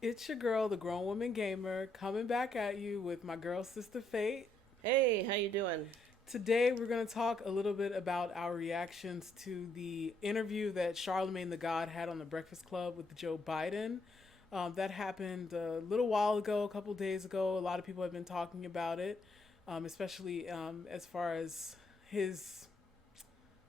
It's your girl, the grown woman gamer, coming back at you with my girl sister Fate. Hey, how you doing? Today we're going to talk a little bit about our reactions to the interview that Charlamagne the God had on the Breakfast Club with Joe Biden. That happened a little while ago, a couple days ago. A lot of people have been talking about it, especially as far as his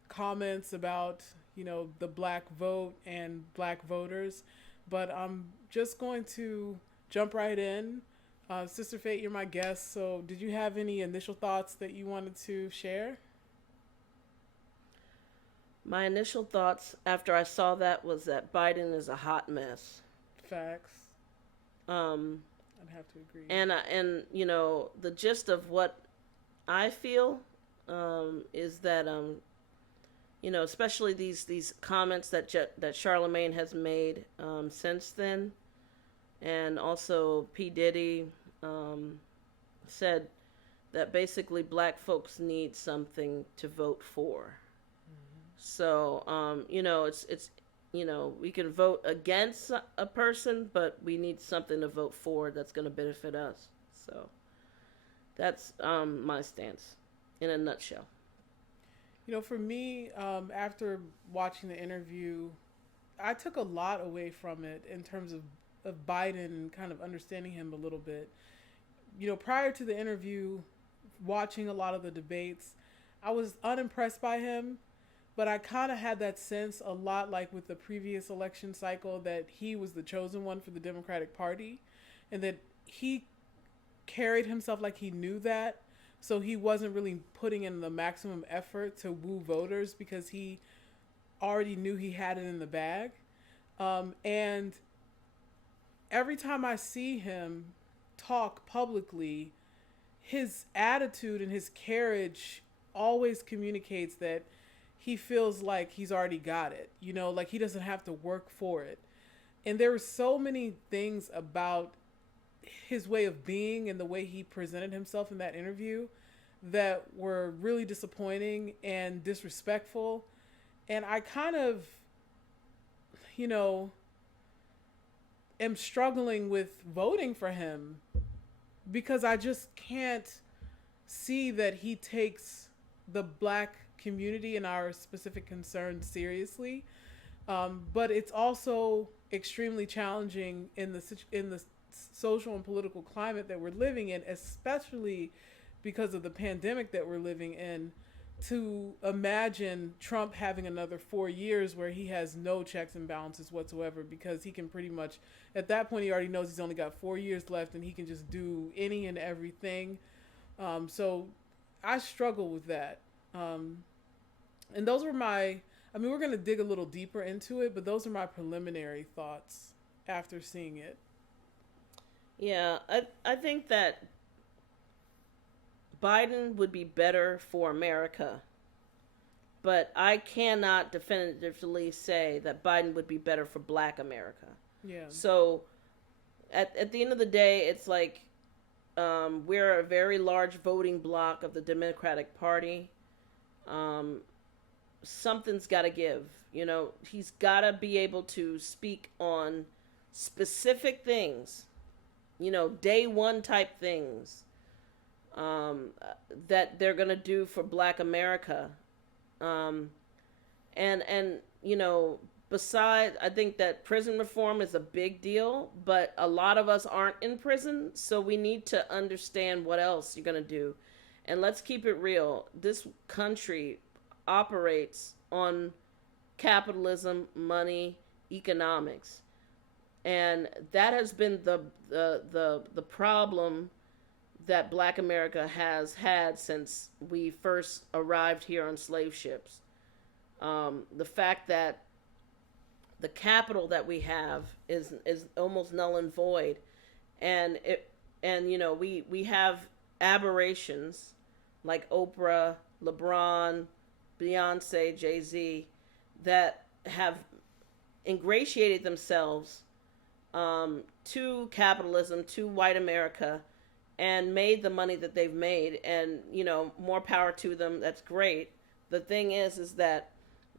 comments about the black vote and black voters. But I'm just going to jump right in. Sister Fate, you're my guest. So, did you have any initial thoughts that you wanted to share? My initial thoughts after I saw that was that Biden is a hot mess. Facts. Um, I'd have to agree. and the gist of what I feel is that especially these comments that Charlemagne has made since then, and also P Diddy said that basically black folks need something to vote for. So, we can vote against a person, but we need something to vote for that's going to benefit us. So that's my stance in a nutshell. For me, after watching the interview, I took a lot away from it in terms of Biden and kind of understanding him a little bit. Prior to the interview, watching a lot of the debates, I was unimpressed by him, but I kind of had that sense a lot like with the previous election cycle that he was the chosen one for the Democratic Party and that he carried himself like he knew that. So he wasn't really putting in the maximum effort to woo voters because he already knew he had it in the bag. And every time I see him talk publicly, his attitude and his carriage always communicates that he feels like he's already got it, like he doesn't have to work for it. And there were so many things about his way of being and the way he presented himself in that interview that were really disappointing and disrespectful. And I kind of, you know, am struggling with voting for him because I just can't see that he takes the black community and our specific concerns seriously. But it's also extremely challenging in the social and political climate that we're living in, especially because of the pandemic that we're living in. To imagine Trump having another 4 years where he has no checks and balances whatsoever, because he can pretty much, at that point, he already knows he's only got 4 years left and he can just do any and everything. So I struggle with that. And those were we're going to dig a little deeper into it, but those are my preliminary thoughts after seeing it. Yeah, I think that Biden would be better for America, but I cannot definitively say that Biden would be better for Black America. Yeah. So at the end of the day, it's like we're a very large voting bloc of the Democratic Party. Um, Something's got to give. He's got to be able to speak on specific things, day one type things um, that they're going to do for Black America. Um, and besides, I think that prison reform is a big deal, but a lot of us aren't in prison, so we need to understand what else you're going to do. And let's keep it real. This country operates on capitalism, money, economics. And that has been the problem that Black America has had since we first arrived here on slave ships. The fact that the capital that we have is almost null and void, and we have aberrations like Oprah, LeBron, Beyonce, Jay Z that have ingratiated themselves to capitalism, to white America, and made the money that they've made. And more power to them. That's great. The thing is that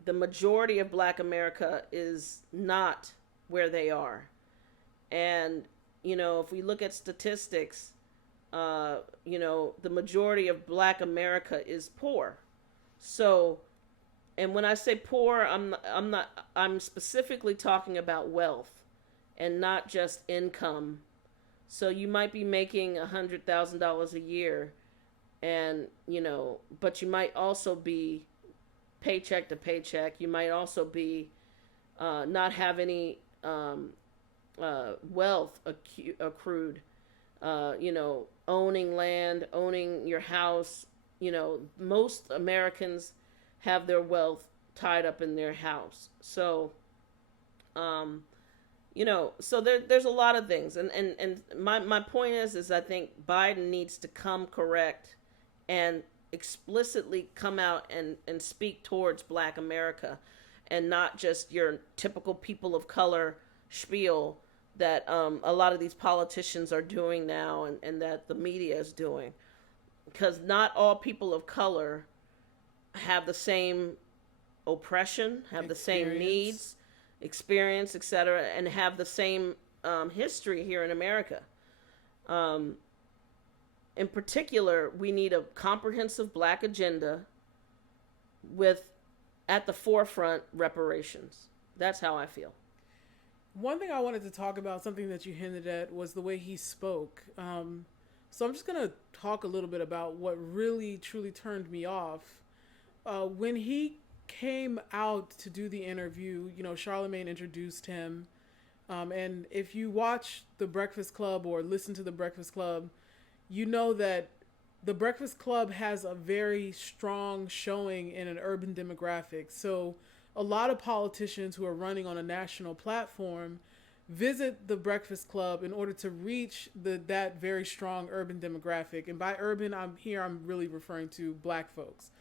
the majority of Black America is not where they are, And, if we look at statistics, the majority of black America is poor. So, and when I say poor, I'm specifically talking about wealth and not just income. So you might be making $100,000 a year, and but you might also be paycheck to paycheck. You might also be not have any wealth accrued. Owning land, owning your house. Most Americans have their wealth tied up in their house. So, so there's a lot of things, and my point is I think Biden needs to come correct and explicitly come out and speak towards Black America, and not just your typical people of color spiel that a lot of these politicians are doing now, and that the media is doing, because not all people of color have the same oppression, have the same needs, experience, etc., and have the same history here in America. In particular, we need a comprehensive Black agenda with, at the forefront, reparations. That's how I feel. One thing I wanted to talk about, something that you hinted at, was the way he spoke. So I'm just going to talk a little bit about what really, truly turned me off. When he came out to do the interview, Charlamagne introduced him. And if you watch The Breakfast Club or listen to The Breakfast Club, you know that The Breakfast Club has a very strong showing in an urban demographic. So a lot of politicians who are running on a national platform visit The Breakfast Club in order to reach that very strong urban demographic. And by urban, I'm really referring to Black folks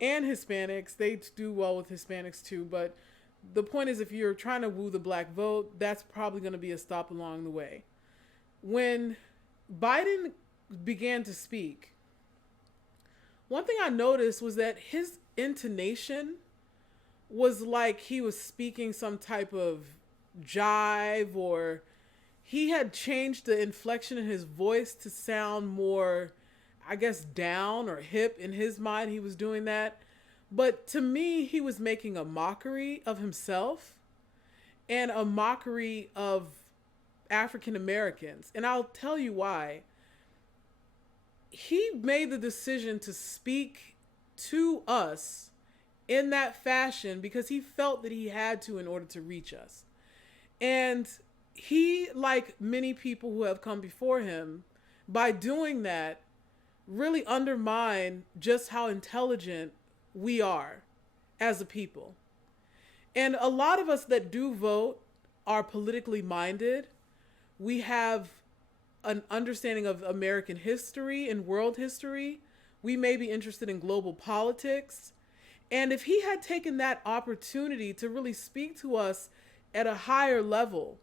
and Hispanics. They do well with Hispanics too. But the point is, if you're trying to woo the Black vote, that's probably going to be a stop along the way. When Biden began to speak, one thing I noticed was that his intonation was like he was speaking some type of jive, or he had changed the inflection in his voice to sound more, I guess, down or hip. In his mind, he was doing that. But to me, he was making a mockery of himself and a mockery of African Americans. And I'll tell you why. He made the decision to speak to us in that fashion because he felt that he had to in order to reach us. And he, like many people who have come before him, by doing that, really undermined just how intelligent we are as a people. And a lot of us that do vote are politically minded. We have an understanding of American history and world history. We may be interested in global politics. And if he had taken that opportunity to really speak to us at a higher level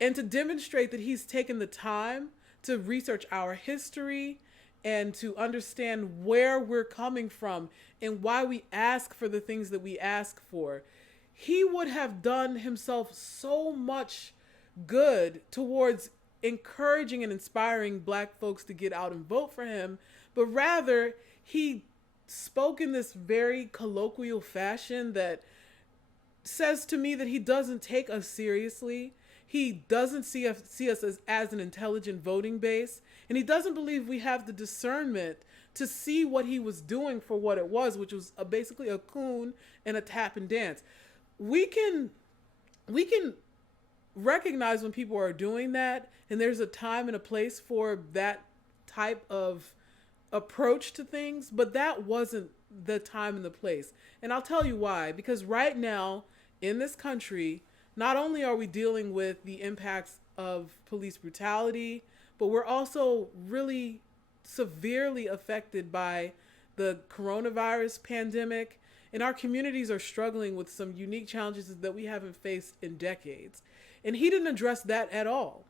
and to demonstrate that he's taken the time to research our history and to understand where we're coming from and why we ask for the things that we ask for, he would have done himself so much good towards encouraging and inspiring Black folks to get out and vote for him. But rather, he spoke in this very colloquial fashion that says to me that he doesn't take us seriously. He doesn't see us as an intelligent voting base. And he doesn't believe we have the discernment to see what he was doing for what it was, which was basically a coon and a tap and dance. We can recognize when people are doing that, and there's a time and a place for that type of approach to things, but that wasn't the time and the place. And I'll tell you why. Because right now in this country, not only are we dealing with the impacts of police brutality, but we're also really severely affected by the coronavirus pandemic, and our communities are struggling with some unique challenges that we haven't faced in decades. And he didn't address that at all.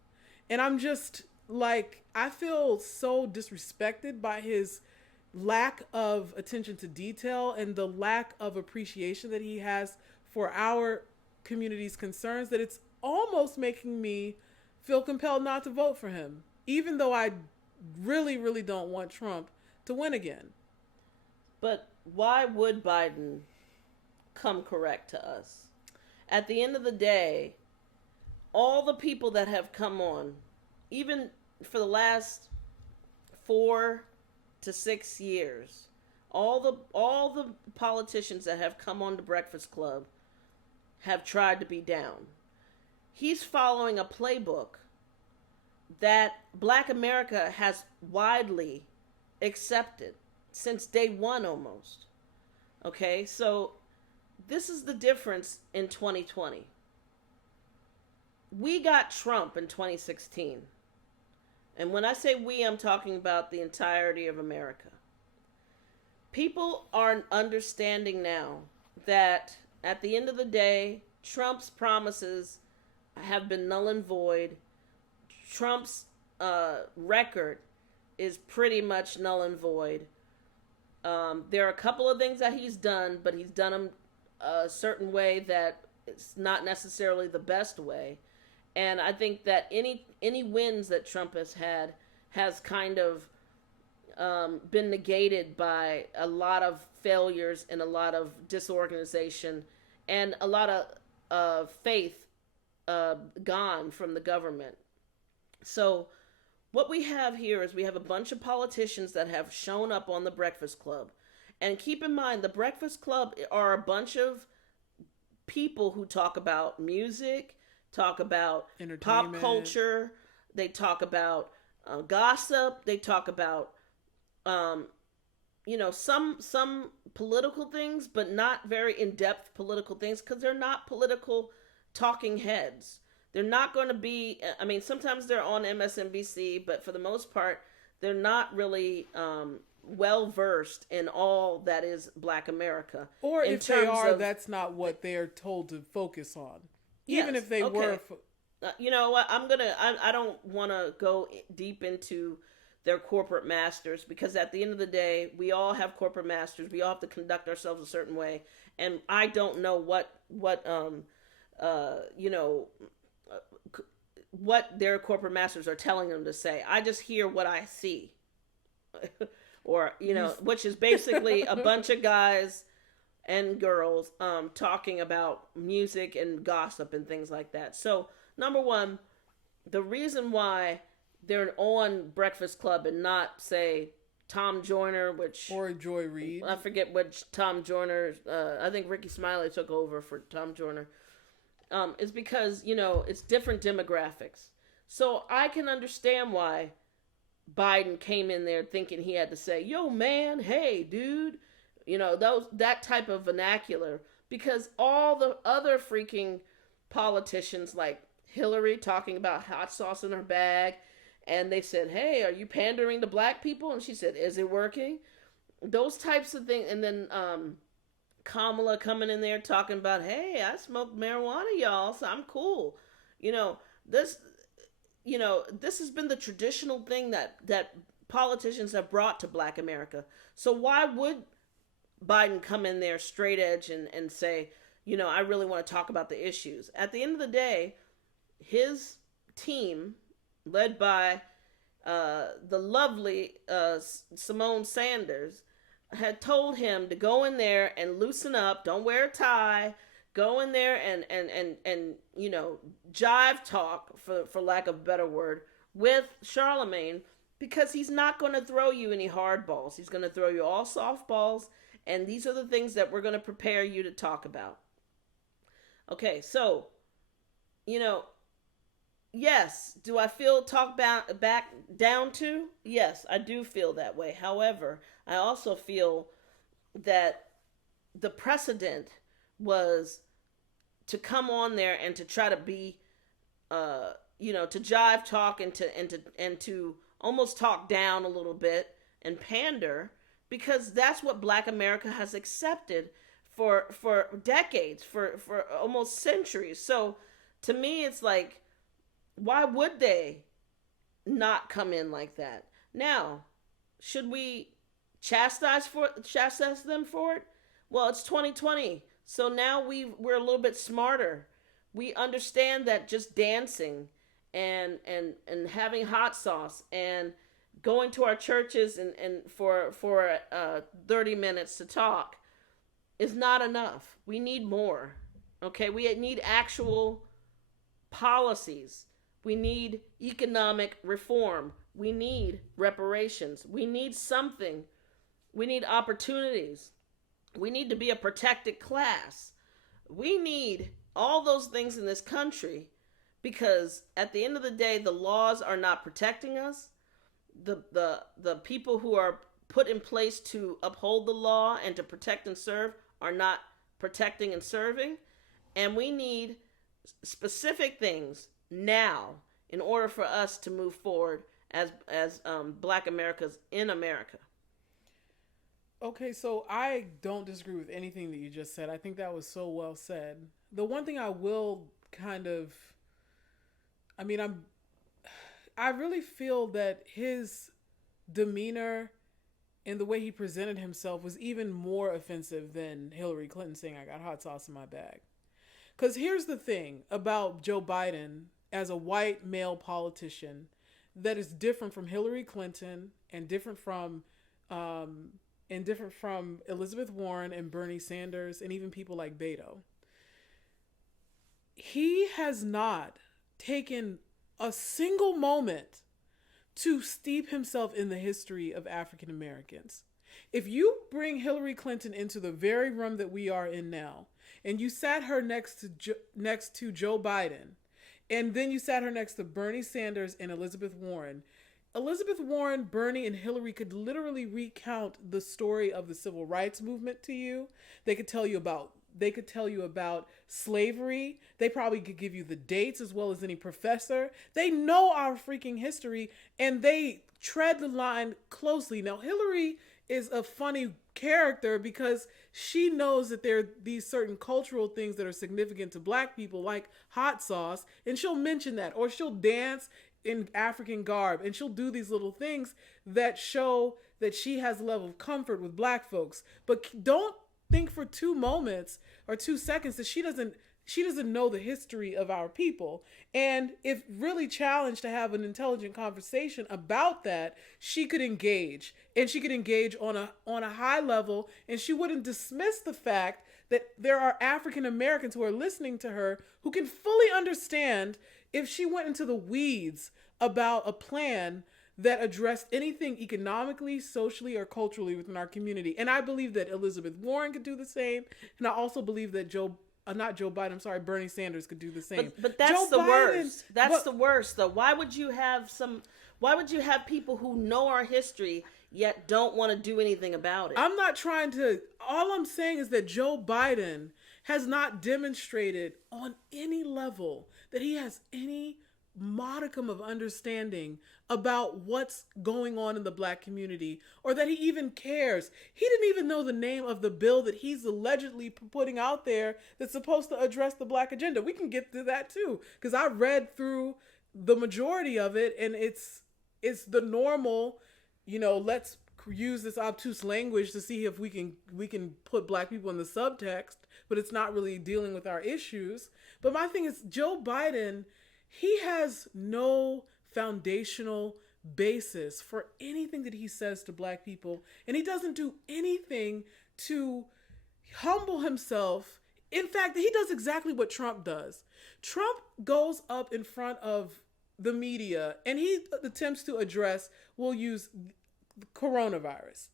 And I'm just like, I feel so disrespected by his lack of attention to detail and the lack of appreciation that he has for our community's concerns, that it's almost making me feel compelled not to vote for him, even though I really, really don't want Trump to win again. But why would Biden come correct to us? At the end of the day, all the people that have come on, even for the last 4 to 6 years, all the politicians that have come on the Breakfast Club have tried to be down. He's following a playbook that Black America has widely accepted since day one almost. Okay, so this is the difference in 2020. We got Trump in 2016. And when I say we, I'm talking about the entirety of America. People are understanding now that at the end of the day, Trump's promises have been null and void. Trump's record is pretty much null and void. There are a couple of things that he's done, but he's done them a certain way that it's not necessarily the best way. And I think that any wins that Trump has had has kind of been negated by a lot of failures and a lot of disorganization and a lot of faith gone from the government. So what we have here is we have a bunch of politicians that have shown up on the Breakfast Club. And keep in mind, the Breakfast Club are a bunch of people who talk about music, talk about pop culture, they talk about gossip, they talk about some political things, but not very in-depth political things, because they're not political talking heads. They're not going to be, I mean, sometimes they're on MSNBC, but for the most part, they're not really well versed in all that is Black America. Or if they are, that's not what they're told to focus on. Even if they were. You know what? I don't want to go deep into their corporate masters, because at the end of the day, we all have corporate masters. We all have to conduct ourselves a certain way. And I don't know what their corporate masters are telling them to say. I just hear what I see. Or, which is basically a bunch of guys and girls talking about music and gossip and things like that. So, number one, the reason why they're on Breakfast Club and not, say, Tom Joyner, or Joy Reid. I forget which Tom Joyner. I think Ricky Smiley took over for Tom Joyner. Is because, it's different demographics. So I can understand why Biden came in there thinking he had to say, yo, man, hey, dude, that type of vernacular, because all the other freaking politicians, like Hillary talking about hot sauce in her bag, and they said, hey, are you pandering to Black people? And she said, is it working? Those types of things. And then Kamala coming in there talking about, hey, I smoke marijuana, y'all, so I'm cool. This has been the traditional thing that politicians have brought to Black America. So why would Biden come in there straight edge and say, I really want to talk about the issues? At the end of the day, his team, led by the lovely Simone Sanders, had told him to go in there and loosen up, don't wear a tie, go in there and jive talk, for lack of a better word, with Charlamagne, because he's not going to throw you any hard balls. He's going to throw you all soft balls, and these are the things that we're going to prepare you to talk about. Okay, so, yes, do I feel talked back down to? Yes, I do feel that way. However, I also feel that the precedent was to come on there and to try to be, to jive talk and to almost talk down a little bit and pander, because that's what Black America has accepted for decades, for almost centuries. So to me, it's like, why would they not come in like that? Now, should we chastise them for it? Well, it's 2020. So now we're a little bit smarter. We understand that just dancing and having hot sauce and going to our churches and for 30 minutes to talk is not enough. We need more. Okay, we need actual policies. We need economic reform. We need reparations. We need something. We need opportunities. We need to be a protected class. We need all those things in this country because at the end of the day, the laws are not protecting us. The people who are put in place to uphold the law and to protect and serve are not protecting and serving. And we need specific things now in order for us to move forward as Black Americans in America. Okay, so I don't disagree with anything that you just said. I think that was so well said. The one thing I will kind of, I mean, I really feel that his demeanor and the way he presented himself was even more offensive than Hillary Clinton saying, "I got hot sauce in my bag." Because here's the thing about Joe Biden as a white male politician that is different from Hillary Clinton and different from Elizabeth Warren and Bernie Sanders and even people like Beto. He has not taken a single moment to steep himself in the history of African Americans. If you bring Hillary Clinton into the very room that we are in now, and you sat her next to Joe Biden, and then you sat her next to Bernie Sanders and Elizabeth Warren, Bernie, and Hillary could literally recount the story of the civil rights movement to you. They could tell you about slavery. They probably could give you the dates as well as any professor. They know our freaking history and they tread the line closely. Now, Hillary is a funny character because she knows that there are these certain cultural things that are significant to Black people, like hot sauce, and she'll mention that, or she'll dance in African garb, and she'll do these little things that show that she has a level of comfort with Black folks. But don't think for 2 moments or 2 seconds that she doesn't know the history of our people. And if really challenged to have an intelligent conversation about that, she could engage, and she could engage on a high level, and she wouldn't dismiss the fact that there are African Americans who are listening to her who can fully understand if she went into the weeds about a plan that addressed anything economically, socially, or culturally within our community. And I believe that Elizabeth Warren could do the same. And I also believe that Bernie Sanders could do the same. But that's the worst. That's the worst, though. Why would you have people who know our history yet don't want to do anything about it? All I'm saying is that Joe Biden has not demonstrated on any level that he has any modicum of understanding about what's going on in the Black community, or that he even cares. He didn't even know the name of the bill that he's allegedly putting out there that's supposed to address the Black agenda. We can get to that too, because I read through the majority of it, and it's the normal, let's use this obtuse language to see if we can put Black people in the subtext, but it's not really dealing with our issues. But my thing is, Joe Biden, he has no foundational basis for anything that he says to Black people, and he doesn't do anything to humble himself. In fact, he does exactly what Trump does. Trump goes up in front of the media and he attempts to address, we'll use coronavirus.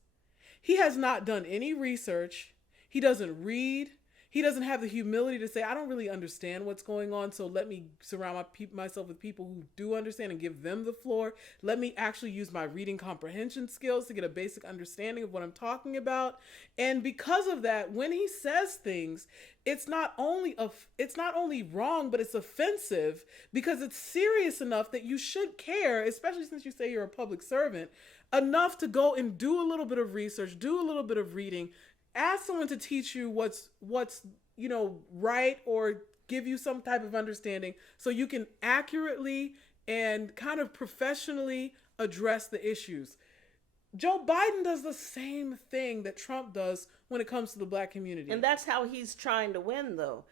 He has not done any research. He doesn't read. He doesn't have the humility to say, I don't really understand what's going on, so let me surround myself with people who do understand and give them the floor. Let me actually use my reading comprehension skills to get a basic understanding of what I'm talking about. And because of that, when he says things, it's not only wrong, but it's offensive, because it's serious enough that you should care, especially since you say you're a public servant, enough to go and do a little bit of research, do a little bit of reading, ask someone to teach you what's right, or give you some type of understanding so you can accurately and kind of professionally address the issues. Joe Biden does the same thing that Trump does when it comes to the Black community. And that's how he's trying to win, though.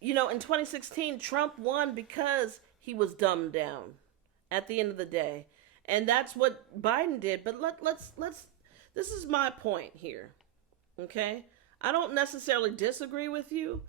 In 2016, Trump won because he was dumbed down at the end of the day. And that's what Biden did. But let's this is my point here. Okay? I don't necessarily disagree with you,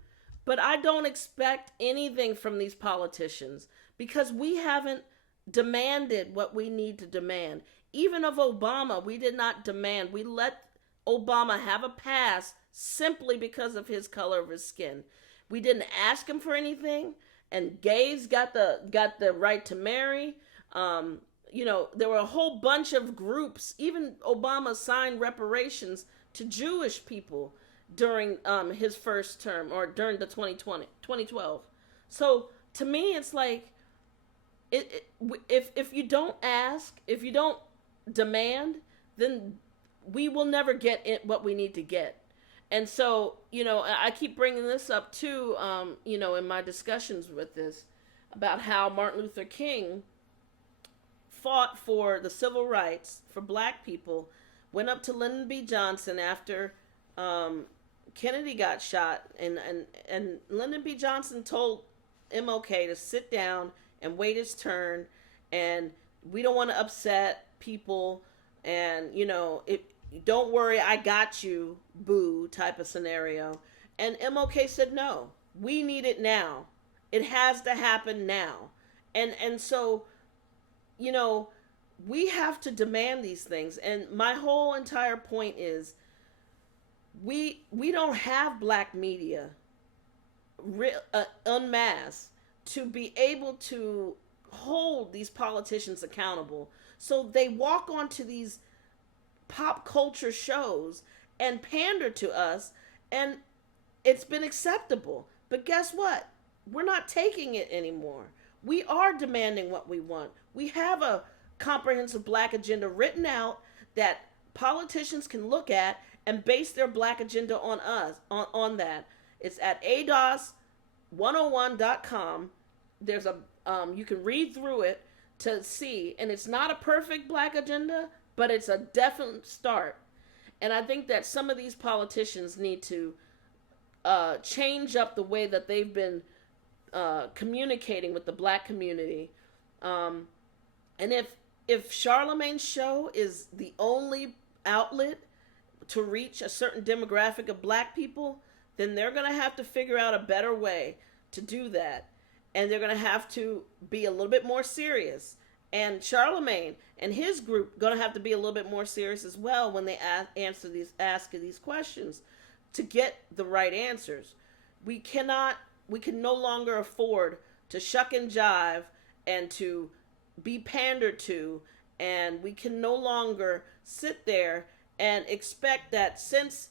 but I don't expect anything from these politicians because we haven't demanded what we need to demand. Even of Obama, we did not demand. We let Obama have a pass simply because of his color of his skin. We didn't ask him for anything, and gays got the right to marry. There were a whole bunch of groups. Even Obama signed reparations to Jewish people during his first term or during the 2012. So to me, it's like if you don't ask, if you don't demand, then we will never get what we need to get. And so, I keep bringing this up too, in my discussions with this about how Martin Luther King fought for the civil rights for black people, went up to Lyndon B. Johnson after Kennedy got shot, and Lyndon B. Johnson told MLK to sit down and wait his turn, and we don't want to upset people, and don't worry, I got you, boo, type of scenario. And MLK said, no, we need it now. It has to happen now. And so, we have to demand these things. And my whole entire point is we don't have black media en masse to be able to hold these politicians accountable. So they walk onto these pop culture shows and pander to us, and it's been acceptable. But guess what? We're not taking it anymore. We are demanding what we want. We have a comprehensive black agenda written out that politicians can look at and base their black agenda on us, on that. It's at ADOS101.com. There's you can read through it to see, and it's not a perfect black agenda, but it's a definite start. And I think that some of these politicians need to change up the way that they've been communicating with the black community. And if Charlamagne's show is the only outlet to reach a certain demographic of black people, then they're going to have to figure out a better way to do that. And they're going to have to be a little bit more serious. And Charlamagne and his group going to have to be a little bit more serious as well when they ask these questions to get the right answers. We can no longer afford to shuck and jive and to be pandered to, and we can no longer sit there and expect that since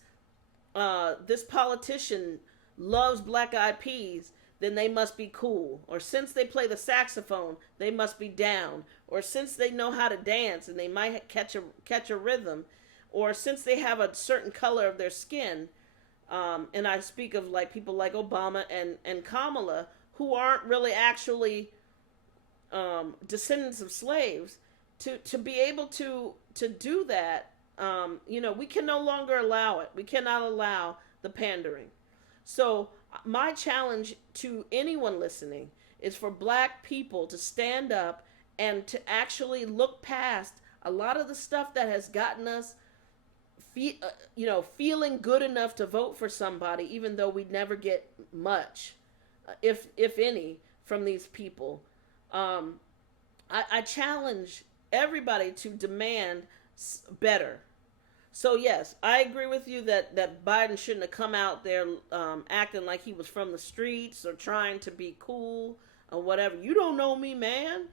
this politician loves Black Eyed Peas, then they must be cool. Or since they play the saxophone, they must be down. Or since they know how to dance and they might catch a rhythm. Or since they have a certain color of their skin. And I speak of like people like Obama and Kamala, who aren't really actually descendants of slaves. To be able to do that, we can no longer allow it. We cannot allow the pandering. So my challenge to anyone listening is for black people to stand up and to actually look past a lot of the stuff that has gotten us feeling good enough to vote for somebody, even though we never get much, if any, from these people. I challenge everybody to demand better. So yes, I agree with you that Biden shouldn't have come out there acting like he was from the streets or trying to be cool or whatever. You don't know me, man.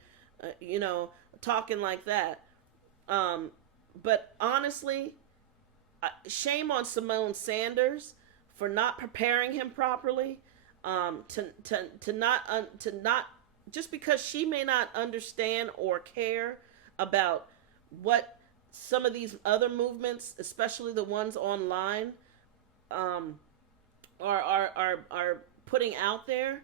Talking like that. But honestly, shame on Simone Sanders for not preparing him properly. To not just because she may not understand or care about what some of these other movements, especially the ones online, are putting out there.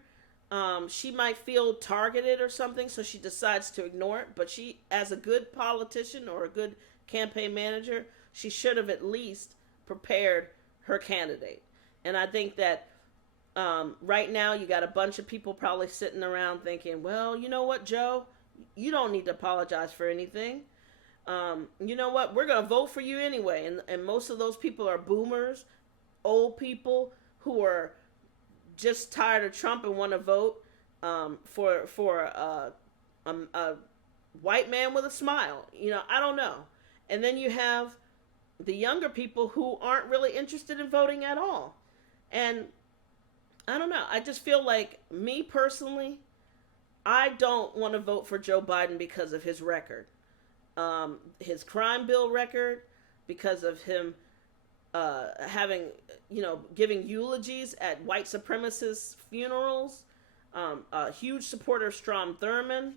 She might feel targeted or something, so she decides to ignore it. But she, as a good politician or a good campaign manager, she should have at least prepared her candidate. And I think that Right now, you got a bunch of people probably sitting around thinking, well, you know what, Joe? You don't need to apologize for anything. You know what? We're going to vote for you anyway. And most of those people are boomers, old people who are just tired of Trump and want to vote for a white man with a smile. I don't know. And then you have the younger people who aren't really interested in voting at all. And I don't know. I just feel like, me personally, I don't want to vote for Joe Biden because of his record. His crime bill record, because of him giving eulogies at white supremacist funerals, a huge supporter of Strom Thurmond,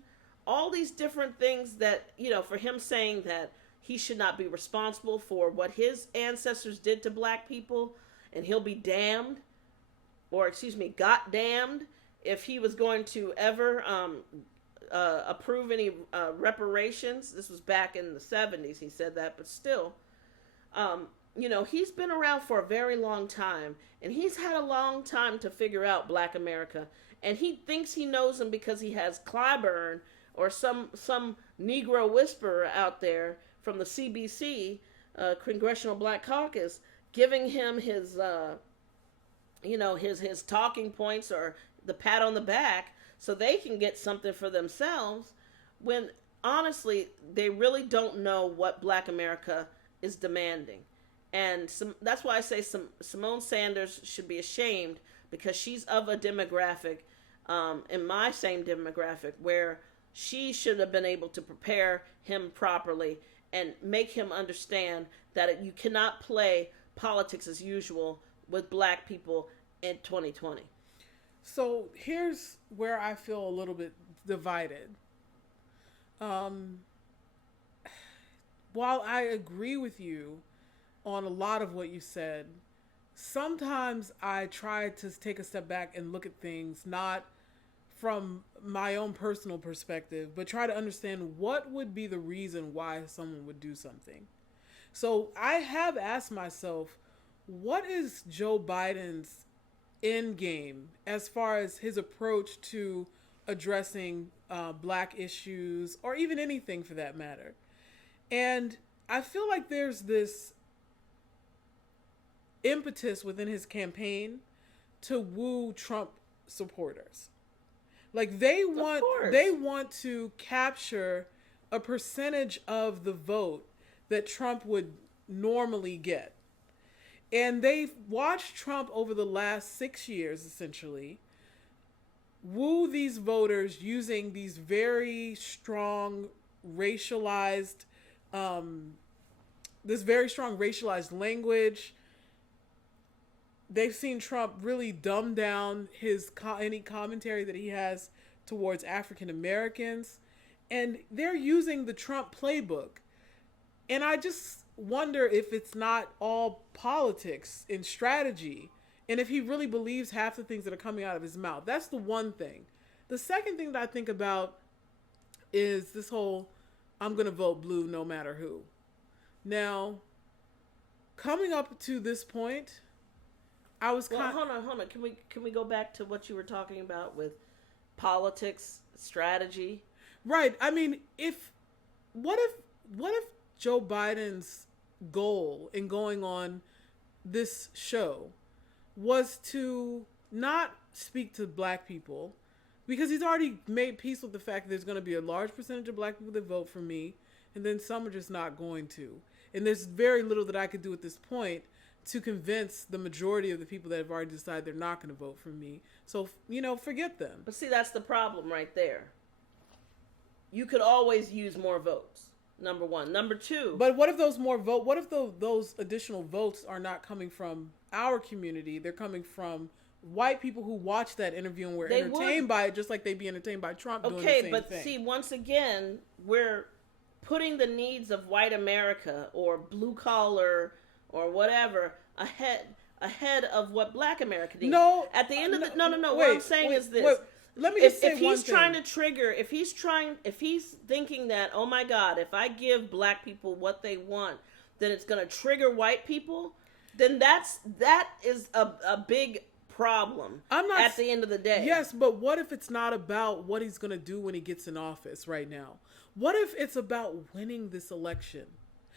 all these different things that, for him saying that he should not be responsible for what his ancestors did to black people, and he'll be damned, or got damned, if he was going to ever approve any reparations. This was back in the 70s, he said that, but still, he's been around for a very long time, and he's had a long time to figure out black America, and he thinks he knows them because he has Clyburn or some Negro whisperer out there from the CBC, Congressional Black Caucus, giving him his his talking points or the pat on the back so they can get something for themselves, when honestly they really don't know what black America is demanding. And that's why I say Simone Sanders should be ashamed, because she's of a demographic, in my same demographic, where she should have been able to prepare him properly and make him understand that you cannot play politics as usual with black people in 2020. So here's where I feel a little bit divided. While I agree with you on a lot of what you said, sometimes I try to take a step back and look at things not from my own personal perspective, but try to understand what would be the reason why someone would do something. So I have asked myself, what is Joe Biden's end game as far as his approach to addressing black issues, or even anything for that matter? And I feel like there's this impetus within his campaign to woo Trump supporters. Like they want to capture a percentage of the vote that Trump would normally get. And they've watched Trump over the last 6 years, essentially, woo these voters using these very strong racialized, language. They've seen Trump really dumb down any commentary that he has towards African Americans, and they're using the Trump playbook. And I just wonder if it's not all politics and strategy, and if he really believes half the things that are coming out of his mouth. That's the one thing. The second thing that I think about is this whole "I'm going to vote blue no matter who." Now, coming up to this point, I was hold on. Can we go back to what you were talking about with politics, strategy? Right. I mean, what if Joe Biden's goal in going on this show was to not speak to black people, because he's already made peace with the fact that there's going to be a large percentage of black people that vote for me, and then some are just not going to. And there's very little that I could do at this point to convince the majority of the people that have already decided they're not going to vote for me. So, forget them. But see, that's the problem right there. You could always use more votes. Number one. Number two. But what if those additional votes are not coming from our community? They're coming from white people who watched that interview and were entertained by it, just like they'd be entertained by Trump doing the same thing. Okay, but see, once again, we're putting the needs of white America or blue collar or whatever ahead of what black America needs. No. At the end of the no. What I'm saying is this. Let me just say if he's trying to trigger, if he's thinking that, oh my God, if I give black people what they want, then it's going to trigger white people, then that is a big problem I'm not at the end of the day. Yes, but what if it's not about what he's going to do when he gets in office right now? What if it's about winning this election?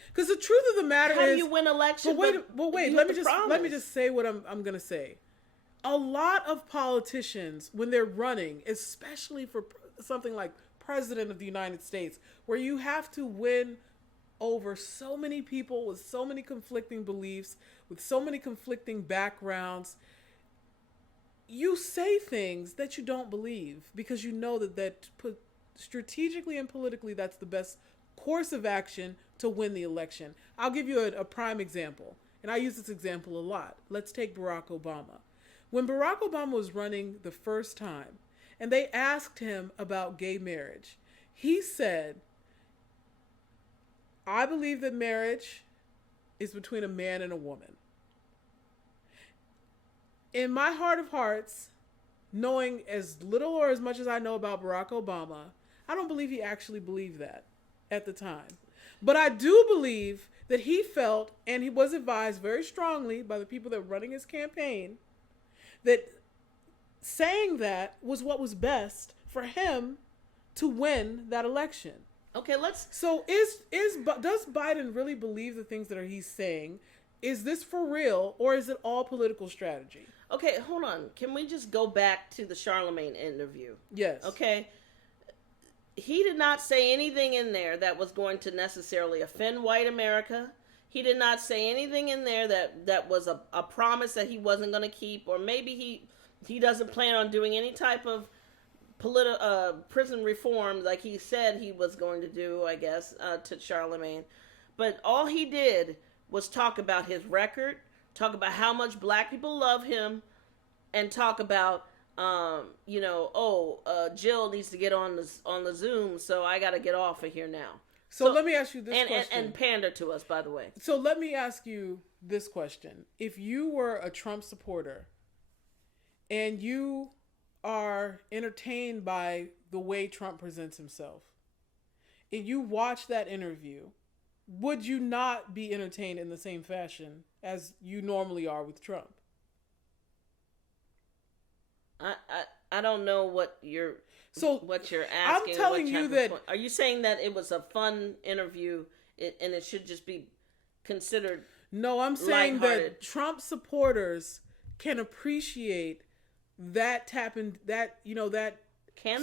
Because the truth of the matter How is, do you win election? But wait. Let me just say what I'm going to say. A lot of politicians, when they're running, especially for something like President of the United States, where you have to win over so many people with so many conflicting beliefs, with so many conflicting backgrounds, you say things that you don't believe because you know that strategically and politically that's the best course of action to win the election. I'll give you a prime example, and I use this example a lot. Let's take Barack Obama. When Barack Obama was running the first time, and they asked him about gay marriage, he said, I believe that marriage is between a man and a woman. In my heart of hearts, knowing as little or as much as I know about Barack Obama, I don't believe he actually believed that at the time. But I do believe that he felt, and he was advised very strongly by the people that were running his campaign, that saying that was what was best for him to win that election. Okay, let's. So does Biden really believe the things that he's saying? Is this for real, or is it all political strategy? Okay, hold on. Can we just go back to the Charlamagne interview? Yes. Okay. He did not say anything in there that was going to necessarily offend white America. He did not say anything in there that was a promise that he wasn't going to keep, or maybe he doesn't plan on doing any type of prison reform like he said he was going to do, I guess, to Charlamagne. But all he did was talk about his record, talk about how much black people love him, and talk about, Jill needs to get on the Zoom, so I got to get off of here now. So let me ask you this question. And pander to us, by the way. So let me ask you this question. If you were a Trump supporter and you are entertained by the way Trump presents himself, and you watch that interview, would you not be entertained in the same fashion as you normally are with Trump? I don't know what you're asking. I'm telling you that. Are you saying that it was a fun interview and it should just be considered? No, I'm saying that Trump supporters can appreciate that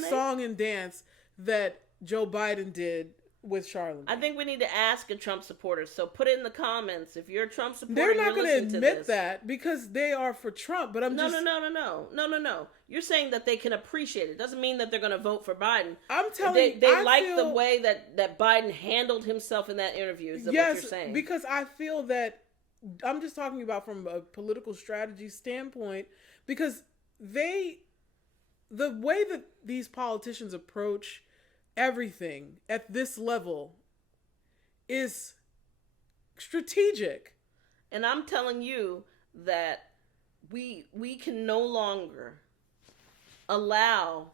song and dance that Joe Biden did with Charlamagne. I think we need to ask a Trump supporter. So put it in the comments if you're a Trump supporter. They're not going to admit that because they are for Trump. But No. You're saying that they can appreciate it. Doesn't mean that they're going to vote for Biden. I'm telling you, they like the way that Biden handled himself in that interview. Is that what you're saying? Because I feel that I'm just talking about from a political strategy standpoint. Because the way that these politicians approach everything at this level is strategic. And I'm telling you that we can no longer allow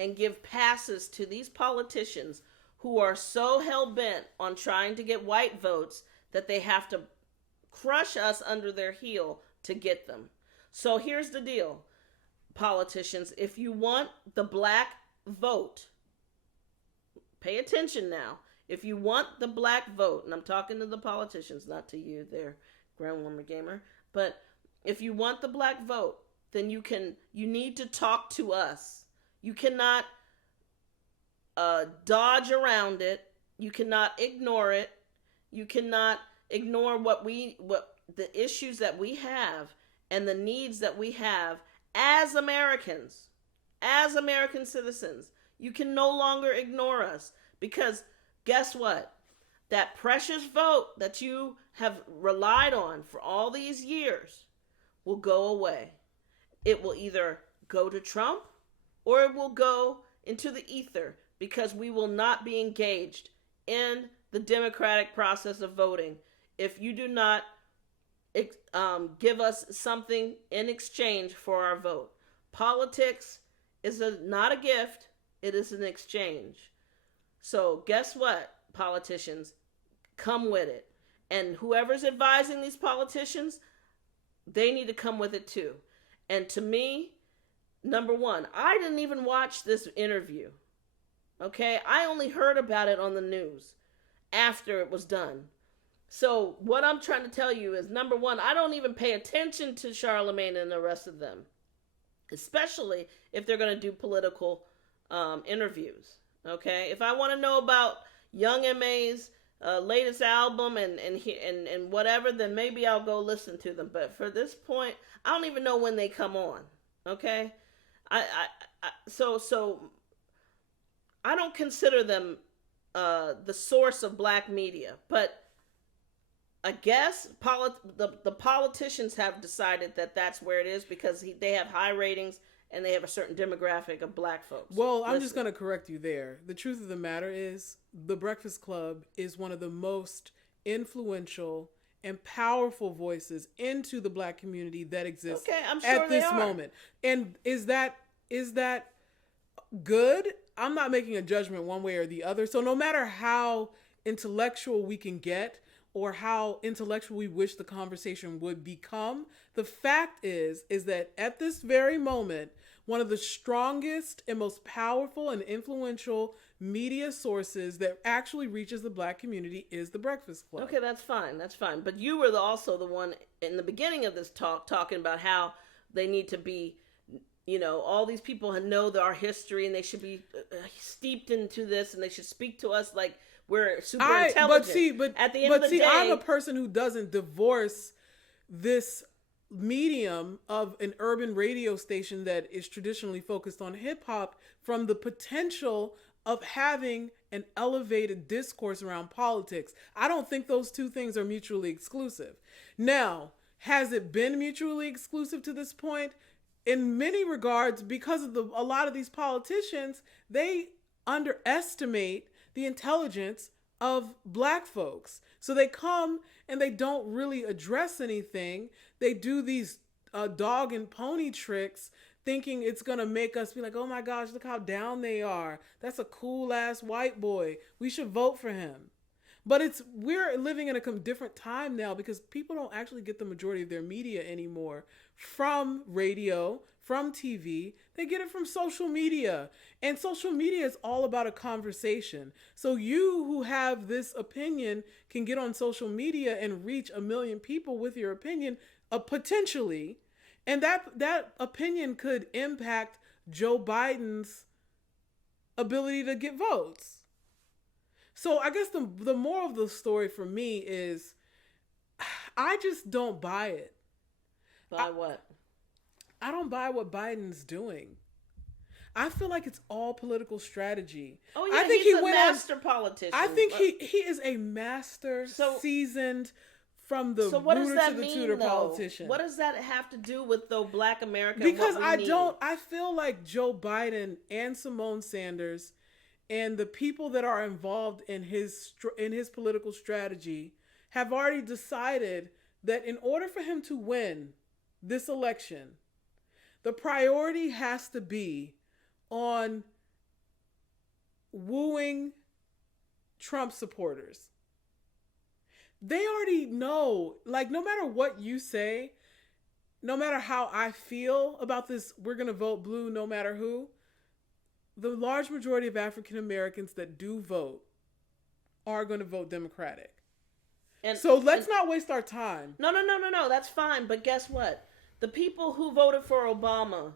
and give passes to these politicians who are so hell-bent on trying to get white votes that they have to crush us under their heel to get them. So here's the deal, politicians. If you want the black vote, pay attention now. If you want the black vote, and I'm talking to the politicians, not to you there, Grand Warmer Gamer, but if you want the black vote, then you need to talk to us. You cannot dodge around it. You cannot ignore it. You cannot ignore what the issues that we have and the needs that we have as Americans, as American citizens. You can no longer ignore us because guess what? That precious vote that you have relied on for all these years will go away. It will either go to Trump or it will go into the ether because we will not be engaged in the democratic process of voting if you do not give us something in exchange for our vote. Politics is not a gift. It is an exchange. So guess what, politicians? Come with it. And whoever's advising these politicians, they need to come with it too. And to me, number one, I didn't even watch this interview. Okay? I only heard about it on the news after it was done. So what I'm trying to tell you is, number one, I don't even pay attention to Charlamagne and the rest of them, especially if they're going to do political interviews. Okay, if I want to know about Young M.A.'s latest album and whatever, then maybe I'll go listen to them. But for this point, I don't even know when they come on. Okay, so I don't consider them the source of black media, but I guess the politicians have decided that that's where it is because they have high ratings and they have a certain demographic of black folks. Well, I'm just going to correct you there. The truth of the matter is the Breakfast Club is one of the most influential and powerful voices into the black community that exists at this moment. And is that good? I'm not making a judgment one way or the other. So no matter how intellectual we can get, or how intellectual we wish the conversation would become, the fact is that at this very moment, one of the strongest and most powerful and influential media sources that actually reaches the black community is the Breakfast Club. Okay, that's fine. But you were also the one in the beginning of this talk talking about how they need to be, all these people know our history and they should be steeped into this and they should speak to us like we're super intelligent. But at the end of the day, I'm a person who doesn't divorce this medium of an urban radio station that is traditionally focused on hip hop from the potential of having an elevated discourse around politics. I don't think those two things are mutually exclusive. Now, has it been mutually exclusive to this point? In many regards, because of a lot of these politicians, they underestimate the intelligence of black folks. So they come and they don't really address anything. They do these dog and pony tricks thinking it's going to make us be like, oh my gosh, look how down they are. That's a cool ass white boy. We should vote for him. But we're living in a different time now because people don't actually get the majority of their media anymore from radio, from TV. They get it from social media. And social media is all about a conversation. So you who have this opinion can get on social media and reach 1 million people with your opinion, potentially. And that opinion could impact Joe Biden's ability to get votes. So I guess the moral of the story for me is I just don't buy it. What? I don't buy what Biden's doing. I feel like it's all political strategy. Oh yeah, I think he's a master politician. I think he is a master, seasoned from the rooter to the tutor politician. What does that have to do with Black America? Because I feel like Joe Biden and Simone Sanders and the people that are involved in his political strategy have already decided that in order for him to win this election, the priority has to be on wooing Trump supporters. They already know, like, no matter what you say, no matter how I feel about this, we're going to vote blue no matter who, the large majority of African Americans that do vote are going to vote Democratic. So let's not waste our time. No. That's fine. But guess what? The people who voted for Obama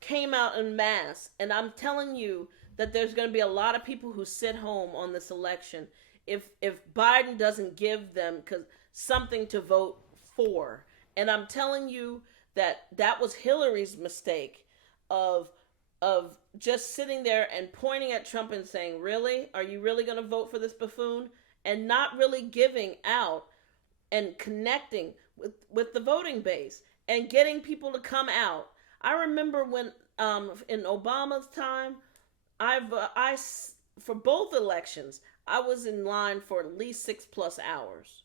came out en masse. And I'm telling you that there's going to be a lot of people who sit home on this election if Biden doesn't give them something to vote for. And I'm telling you that was Hillary's mistake of just sitting there and pointing at Trump and saying, really? Are you really going to vote for this buffoon? And not really giving out and connecting with the voting base and getting people to come out. I remember when in Obama's time, I for both elections, I was in line for at least 6+ hours.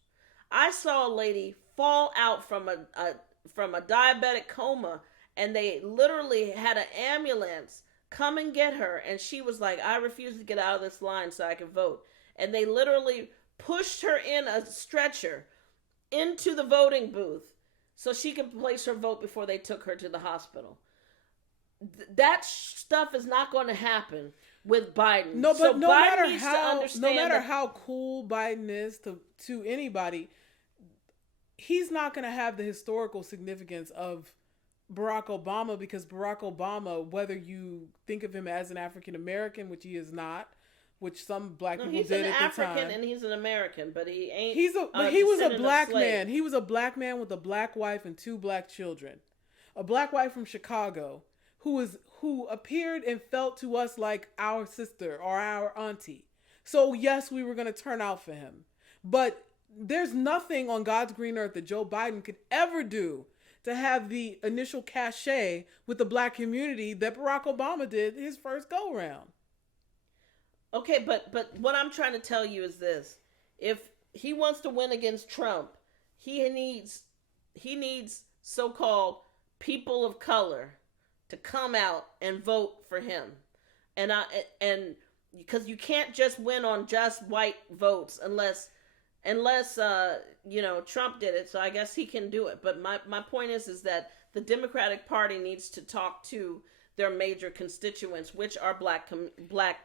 I saw a lady fall out from a diabetic coma, and they literally had an ambulance come and get her, and she was like, I refuse to get out of this line so I can vote. And they literally pushed her in a stretcher into the voting booth so she can place her vote before they took her to the hospital. That stuff is not going to happen with Biden. No, but so no Biden matter needs to how, understand no matter that, how cool Biden is to anybody, he's not going to have the historical significance of Barack Obama, because Barack Obama, whether you think of him as an African American, which he is not, which some black people he's did an at the African time. And he's an American, but he ain't. But he was a black man. He was a black man with a black wife and 2 black children. A black wife from Chicago who appeared and felt to us like our sister or our auntie. So yes, we were going to turn out for him. But there's nothing on God's green earth that Joe Biden could ever do to have the initial cachet with the black community that Barack Obama did his first go round. Okay, but what I'm trying to tell you is this: if he wants to win against Trump, he needs so-called people of color to come out and vote for him, and because you can't just win on just white votes unless Trump did it. So I guess he can do it. But my point is that the Democratic Party needs to talk to their major constituents, which are black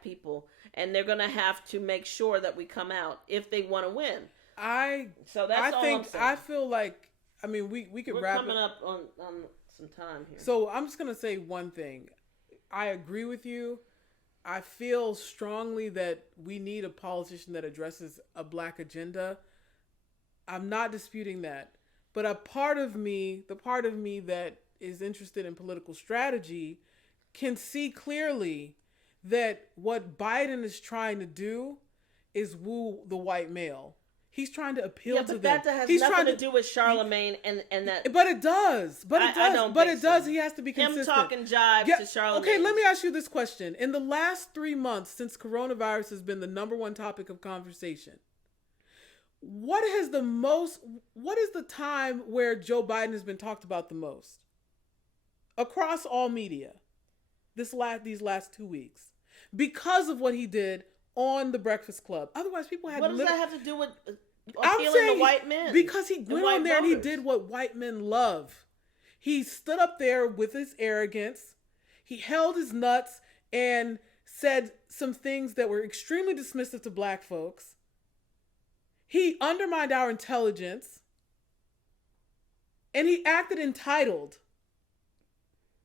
people, and they're gonna have to make sure that we come out if they want to win. I feel like, I mean, we could We're wrap coming up on some time here. So I'm just gonna say one thing. I agree with you. I feel strongly that we need a politician that addresses a black agenda. I'm not disputing that. But the part of me that is interested in political strategy can see clearly that what Biden is trying to do is woo the white male. He's trying to appeal to them. But that has nothing to do with Charlamagne and that. But it does. He has to be consistent. Him talking jive to Charlamagne. Okay, let me ask you this question. In the last 3 months, since coronavirus has been the number one topic of conversation, what is the time where Joe Biden has been talked about the most? Across all media. These last 2 weeks. Because of what he did on the Breakfast Club. Otherwise, people had. What does that have to do with appealing to white men? Because he went on there and he did what white men love. He stood up there with his arrogance. He held his nuts and said some things that were extremely dismissive to black folks. He undermined our intelligence. And he acted entitled.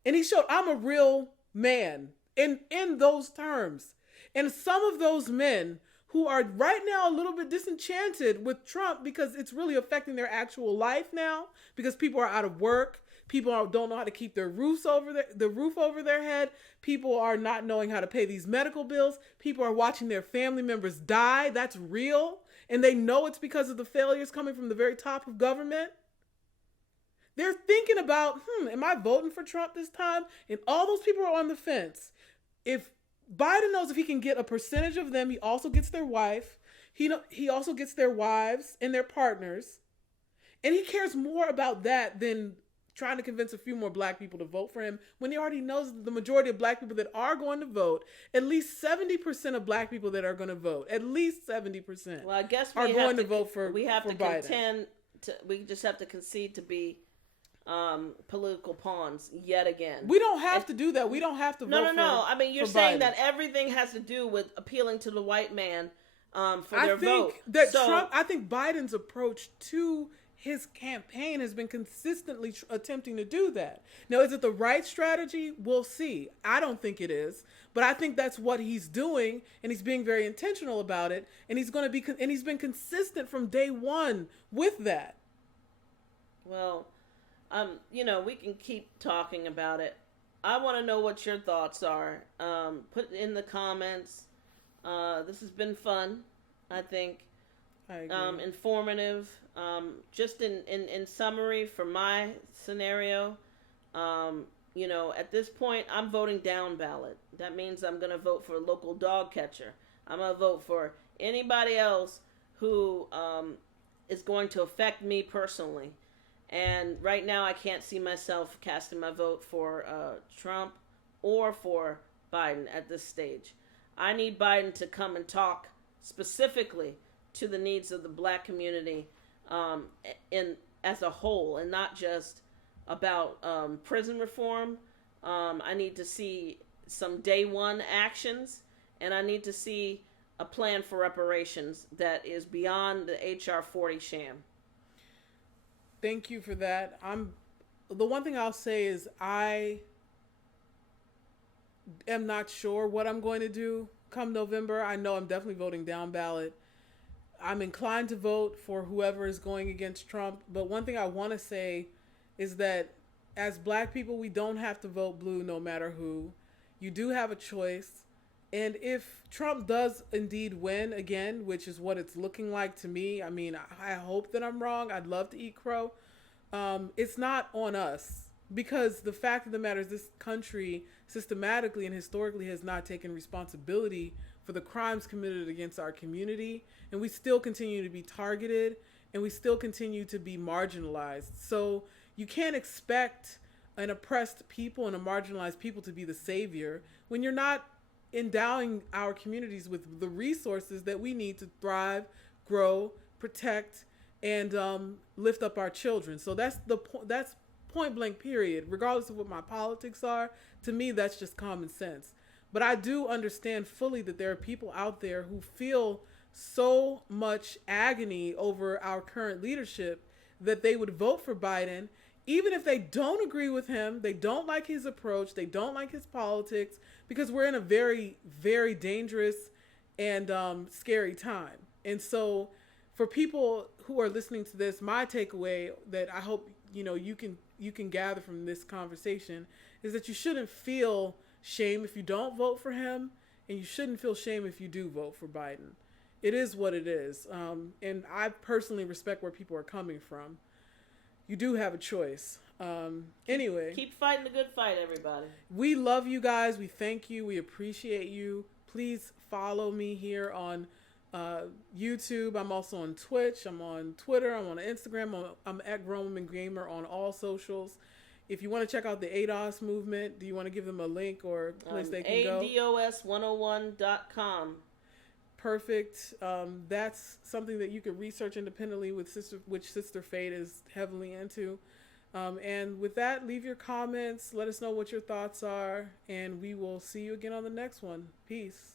And he showed, I'm a real man in those terms. And some of those men who are right now a little bit disenchanted with Trump because it's really affecting their actual life now, because people are out of work, people don't know how to keep their roof over their head, people are not knowing how to pay these medical bills, people are watching their family members die. That's real, and they know it's because of the failures coming from the very top of government. They're thinking about, am I voting for Trump this time? And all those people are on the fence. If Biden knows if he can get a percentage of them, he also gets their wife. He also gets their wives and their partners. And he cares more about that than trying to convince a few more black people to vote for him, when he already knows that the majority of black people that are going to vote, at least 70% of black people that are going to vote, at least 70%, well, I guess are going to vote for Biden. We just have to concede to be political pawns yet again. We don't have to do that. We don't have to vote for I mean, you're saying Biden. That everything has to do with appealing to the white man for their vote. I think Biden's approach to his campaign has been consistently attempting to do that. Now, is it the right strategy? We'll see. I don't think it is, but I think that's what he's doing, and he's being very intentional about it, and he's been consistent from day one with that. Well, we can keep talking about it. I want to know what your thoughts are. Put it in the comments. This has been fun, I think. I agree. Informative. Just in summary, for my scenario, at this point, I'm voting down ballot. That means I'm going to vote for a local dog catcher. I'm going to vote for anybody else who is going to affect me personally. And right now, I can't see myself casting my vote for Trump or for Biden at this stage. I need Biden to come and talk specifically to the needs of the black community as a whole and not just about prison reform. I need to see some day one actions, and I need to see a plan for reparations that is beyond the HR 40 sham. Thank you for that. The one thing I'll say is I am not sure what I'm going to do come November. I know I'm definitely voting down ballot. I'm inclined to vote for whoever is going against Trump. But one thing I want to say is that as black people, we don't have to vote blue no matter who. You do have a choice. And if Trump does indeed win again, which is what it's looking like to me, I mean, I hope that I'm wrong. I'd love to eat crow. It's not on us, because the fact of the matter is this country systematically and historically has not taken responsibility for the crimes committed against our community. And we still continue to be targeted, and we still continue to be marginalized. So you can't expect an oppressed people and a marginalized people to be the savior when you're not endowing our communities with the resources that we need to thrive, grow, protect, and lift up our children. So that's point blank period. Regardless of what my politics are, to me that's just common sense. But I do understand fully that there are people out there who feel so much agony over our current leadership that they would vote for Biden even if they don't agree with him, they don't like his approach, they don't like his politics, because we're in a very, very dangerous and scary time. And so for people who are listening to this, my takeaway that I hope you can gather from this conversation is that you shouldn't feel shame if you don't vote for him, and you shouldn't feel shame if you do vote for Biden. It is what it is. And I personally respect where people are coming from. You do have a choice. Anyway. Keep fighting the good fight, everybody. We love you guys. We thank you. We appreciate you. Please follow me here on YouTube. I'm also on Twitch. I'm on Twitter. I'm on Instagram. I'm at Grown Woman Gamer on all socials. If you want to check out the ADOS movement, do you want to give them a link or a place they can go? ADOS101.com. Perfect. That's something that you could research independently which Sister Fate is heavily into. And with that, leave your comments. Let us know what your thoughts are. And we will see you again on the next one. Peace.